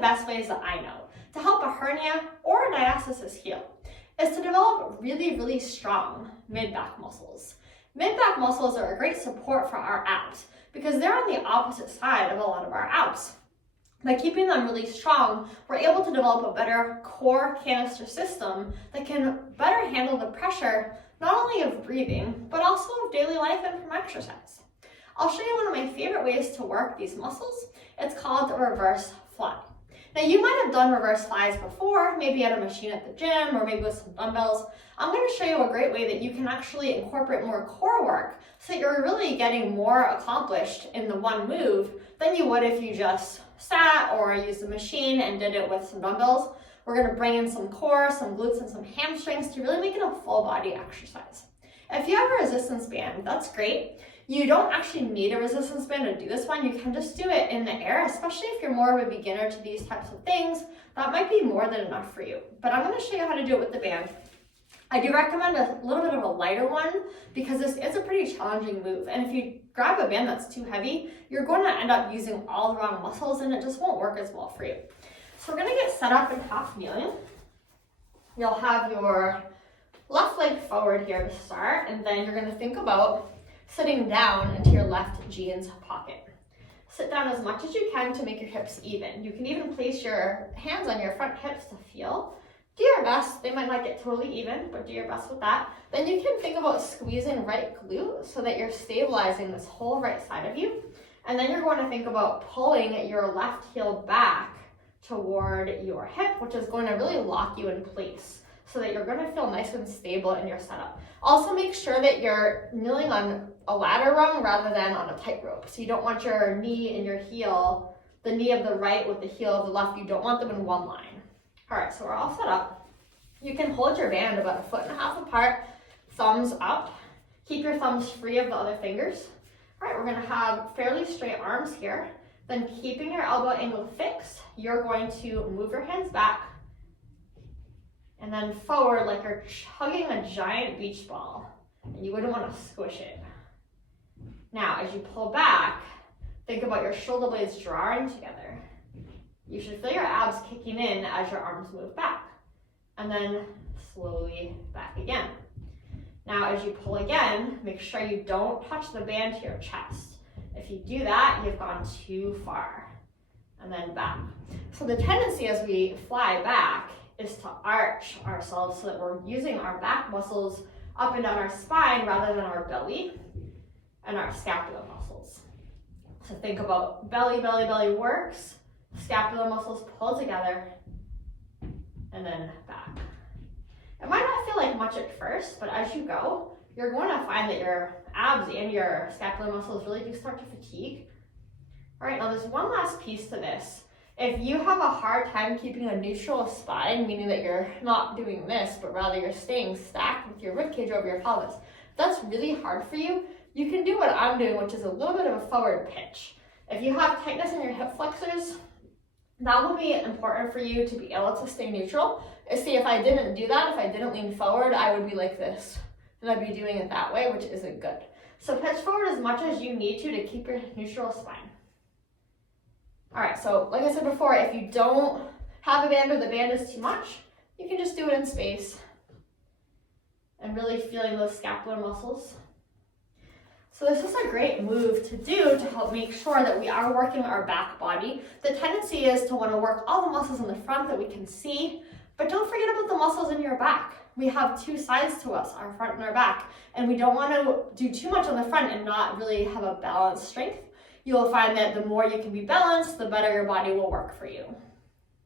best ways that I know to help a hernia or a diastasis heal is to develop really, really strong mid-back muscles. Mid-back muscles are a great support for our abs because they're on the opposite side of a lot of our abs. By keeping them really strong, we're able to develop a better core canister system that can better handle the pressure not only of breathing, but also of daily life and from exercise. I'll show you one of my favorite ways to work these muscles. It's called the reverse fly. Now you might have done reverse flies before, maybe at a machine at the gym or maybe with some dumbbells. I'm going to show you a great way that you can actually incorporate more core work so that you're really getting more accomplished in the one move than you would if you just sat or used a machine and did it with some dumbbells. We're going to bring in some core, some glutes, and some hamstrings to really make it a full body exercise. If you have a resistance band, that's great. You don't actually need a resistance band to do this one. You can just do it in the air, especially if you're more of a beginner to these types of things. That might be more than enough for you. But I'm going to show you how to do it with the band. I do recommend a little bit of a lighter one because this is a pretty challenging move. And if you grab a band that's too heavy, you're going to end up using all the wrong muscles and it just won't work as well for you. So we're going to get set up in half kneeling. You'll have your left leg forward here to start, and then you're going to think about sitting down into your left jeans pocket. Sit down as much as you can to make your hips even. You can even place your hands on your front hips to feel. Do your best. They might not get totally even, but do your best with that. Then you can think about squeezing right glute so that you're stabilizing this whole right side of you. And then you're going to think about pulling your left heel back toward your hip, which is going to really lock you in place so that you're going to feel nice and stable in your setup. Also make sure that you're kneeling on a ladder rung rather than on a tightrope. So you don't want your knee and your heel, the knee of the right with the heel of the left, you don't want them in one line. All right, so we're all set up. You can hold your band about 1.5 feet apart, thumbs up. Keep your thumbs free of the other fingers. All right, we're gonna have fairly straight arms here. Then keeping your elbow angle fixed, you're going to move your hands back and then forward like you're hugging a giant beach ball and you wouldn't want to squish it. Now, as you pull back, think about your shoulder blades drawing together. You should feel your abs kicking in as your arms move back and then slowly back again. Now, as you pull again, make sure you don't touch the band to your chest. If you do that, you've gone too far. And then back. So the tendency as we fly back is to arch ourselves so that we're using our back muscles up and down our spine rather than our belly and our scapular muscles. So think about belly, belly, belly works, scapular muscles pull together, and then back. It might not feel like much at first, but as you go, you're going to find that your abs and your scapular muscles really do start to fatigue. All right, now there's one last piece to this. If you have a hard time keeping a neutral spine, meaning that you're not doing this, but rather you're staying stacked with your ribcage over your pelvis, if that's really hard for you, you can do what I'm doing, which is a little bit of a forward pitch. If you have tightness in your hip flexors, that will be important for you to be able to stay neutral. See, if I didn't do that, if I didn't lean forward, I would be like this. And I'd be doing it that way, which isn't good. So pitch forward as much as you need to keep your neutral spine. All right, so like I said before, if you don't have a band or the band is too much, you can just do it in space and really feeling those scapular muscles. So this is a great move to do to help make sure that we are working our back body. The tendency is to want to work all the muscles in the front that we can see, but don't forget about the muscles in your back. We have two sides to us, our front and our back, and we don't want to do too much on the front and not really have a balanced strength. You will find that the more you can be balanced, the better your body will work for you.